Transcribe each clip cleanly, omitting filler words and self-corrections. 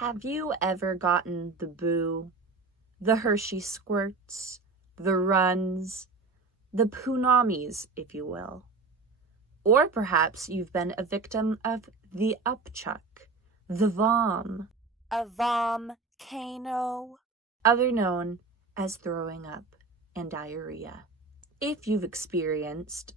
Have you ever gotten the boo, the Hershey squirts, the runs, the punamis, if you will? Or perhaps you've been a victim of the upchuck, the vom, a vomcano, other known as throwing up and diarrhea. If you've experienced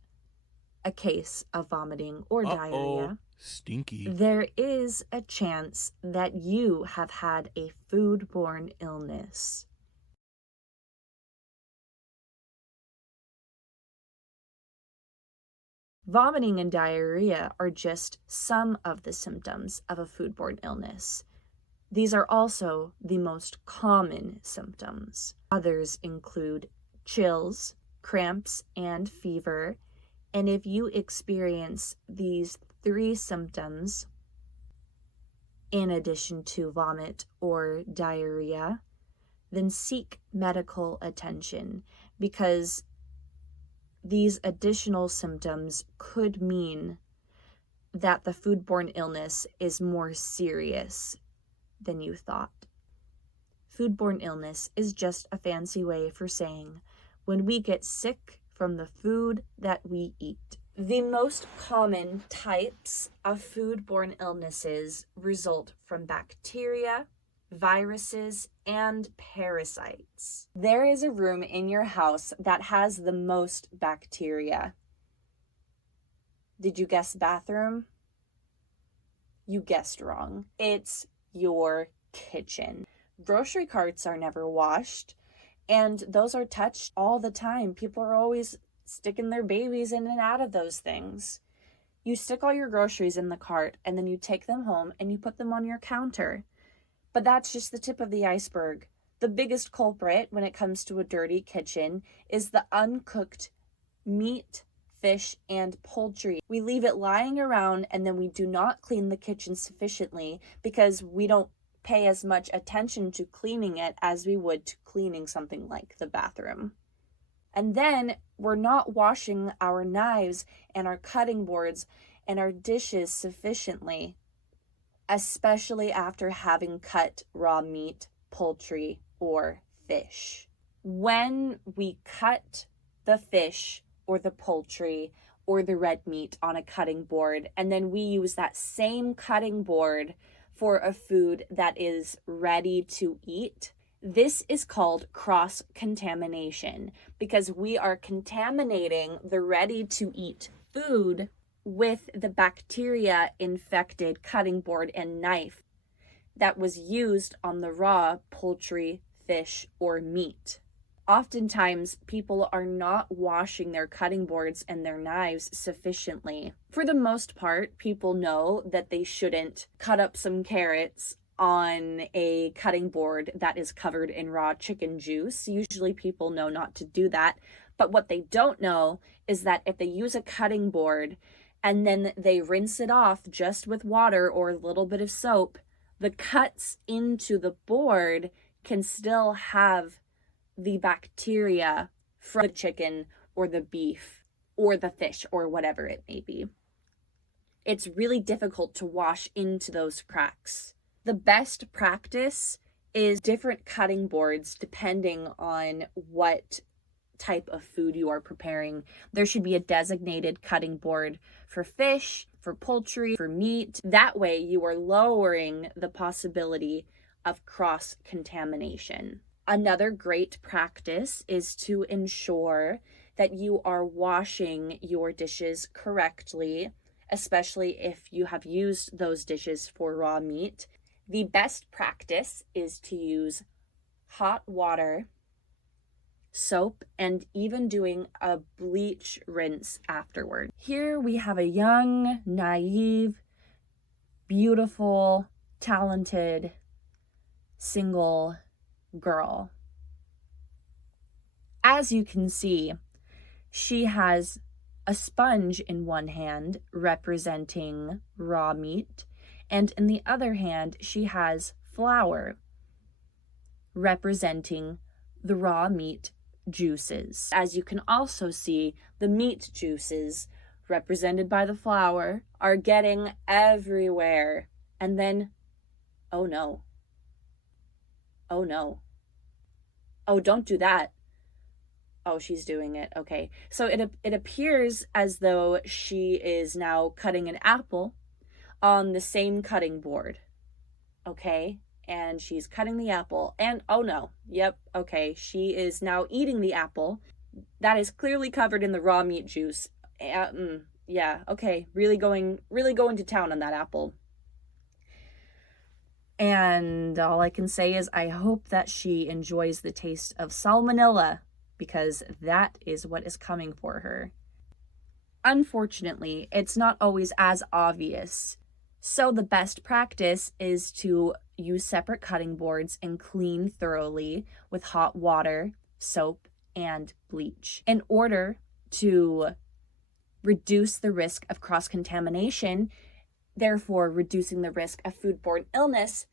a case of vomiting or diarrhea, stinky. there is a chance that you have had a foodborne illness. Vomiting and diarrhea are just some of the symptoms of a foodborne illness. These are also the most common symptoms. Others include chills, cramps, and fever. And if you experience these 3 symptoms, in addition to vomit or diarrhea, then seek medical attention, because these additional symptoms could mean that the foodborne illness is more serious than you thought. Foodborne illness is just a fancy way for saying when we get sick from the food that we eat. The most common types of foodborne illnesses result from bacteria, viruses, and parasites. There is a room in your house that has the most bacteria. Did you guess bathroom? You guessed wrong. It's your kitchen. Grocery carts are never washed, and those are touched all the time. People are always sticking their babies in and out of those things. You stick all your groceries in the cart, and then you take them home and you put them on your counter. But that's just the tip of the iceberg. The biggest culprit when it comes to a dirty kitchen is the uncooked meat, fish, and poultry. We leave it lying around, and then we do not clean the kitchen sufficiently because we don't pay as much attention to cleaning it as we would to cleaning something like the bathroom. And then we're not washing our knives and our cutting boards and our dishes sufficiently, especially after having cut raw meat, poultry, or fish. When we cut the fish or the poultry or the red meat on a cutting board, and then we use that same cutting board for a food that is ready to eat, this is called cross-contamination, because we are contaminating the ready-to-eat food with the bacteria-infected cutting board and knife that was used on the raw poultry, fish, or meat. Oftentimes, people are not washing their cutting boards and their knives sufficiently. For the most part, people know that they shouldn't cut up some carrots on a cutting board that is covered in raw chicken juice. Usually people know not to do that. But what they don't know is that if they use a cutting board and then they rinse it off just with water or a little bit of soap, the cuts into the board can still have the bacteria from the chicken or the beef or the fish or whatever it may be. It's really difficult to wash into those cracks. The best practice is different cutting boards depending on what type of food you are preparing. There should be a designated cutting board for fish, for poultry, for meat. That way you are lowering the possibility of cross-contamination. Another great practice is to ensure that you are washing your dishes correctly, especially if you have used those dishes for raw meat. The best practice is to use hot water, soap, and even doing a bleach rinse afterward. Here we have a young, naive, beautiful, talented, single girl. As you can see, she has a sponge in one hand representing raw meat, and in the other hand, she has flour representing the raw meat juices. As you can also see, the meat juices, represented by the flour, are getting everywhere. And then, oh no, Oh no. Oh, don't do that. Oh, she's doing it. Okay. So it appears as though she is now cutting an apple on the same cutting board. Okay? And she's cutting the apple. And oh no. Yep. Okay. She is now eating the apple. That is clearly covered in the raw meat juice. Yeah. Okay. Really going to town on that apple. And all I can say is I hope that she enjoys the taste of salmonella, because that is what is coming for her. Unfortunately, it's not always as obvious. So the best practice is to use separate cutting boards and clean thoroughly with hot water, soap, and bleach. In order to reduce the risk of cross-contamination, therefore reducing the risk of foodborne illness,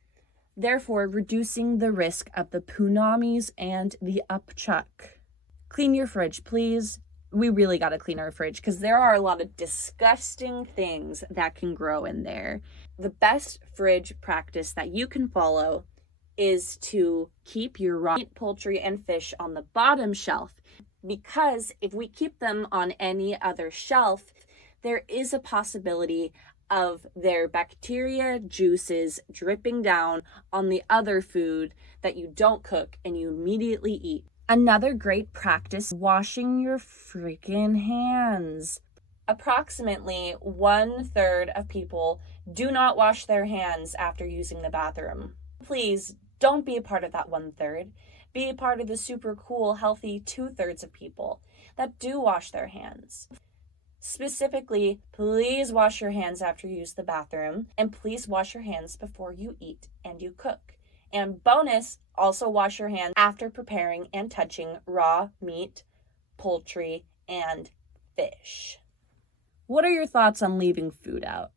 therefore reducing the risk of the punamis and the upchuck. Clean your fridge, please. We really got to clean our fridge because there are a lot of disgusting things that can grow in there. The best fridge practice that you can follow is to keep your raw meat, poultry, and fish on the bottom shelf, because if we keep them on any other shelf, there is a possibility of their bacteria juices dripping down on the other food that you don't cook and you immediately eat. Another great practice, washing your freaking hands. Approximately 1/3 of people do not wash their hands after using the bathroom. Please don't be a part of that 1/3. Be a part of the super cool, healthy 2/3 of people that do wash their hands. Specifically, please wash your hands after you use the bathroom, and please wash your hands before you eat and you cook. And bonus, also wash your hands after preparing and touching raw meat, poultry, and fish. What are your thoughts on leaving food out?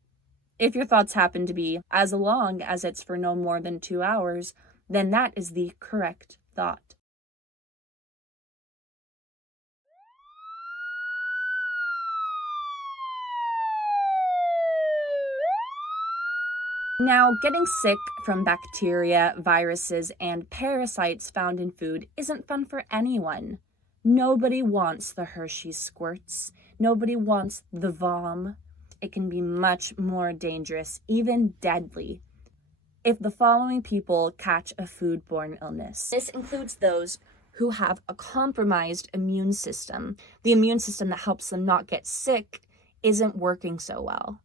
If your thoughts happen to be as long as it's for no more than 2 hours, then that is the correct thought. Now, getting sick from bacteria, viruses, and parasites found in food isn't fun for anyone. Nobody wants the Hershey squirts. Nobody wants the vom. It can be much more dangerous, even deadly, if the following people catch a foodborne illness. This includes those who have a compromised immune system. The immune system that helps them not get sick isn't working so well.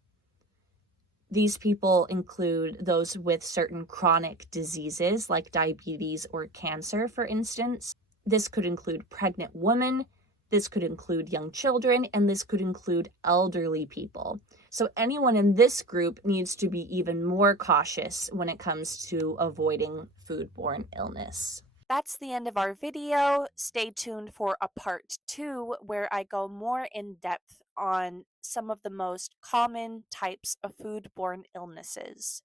These people include those with certain chronic diseases like diabetes or cancer, for instance. This could include pregnant women, this could include young children, and this could include elderly people. So anyone in this group needs to be even more cautious when it comes to avoiding foodborne illness. That's the end of our video. Stay tuned for a part 2 where I go more in depth on some of the most common types of foodborne illnesses.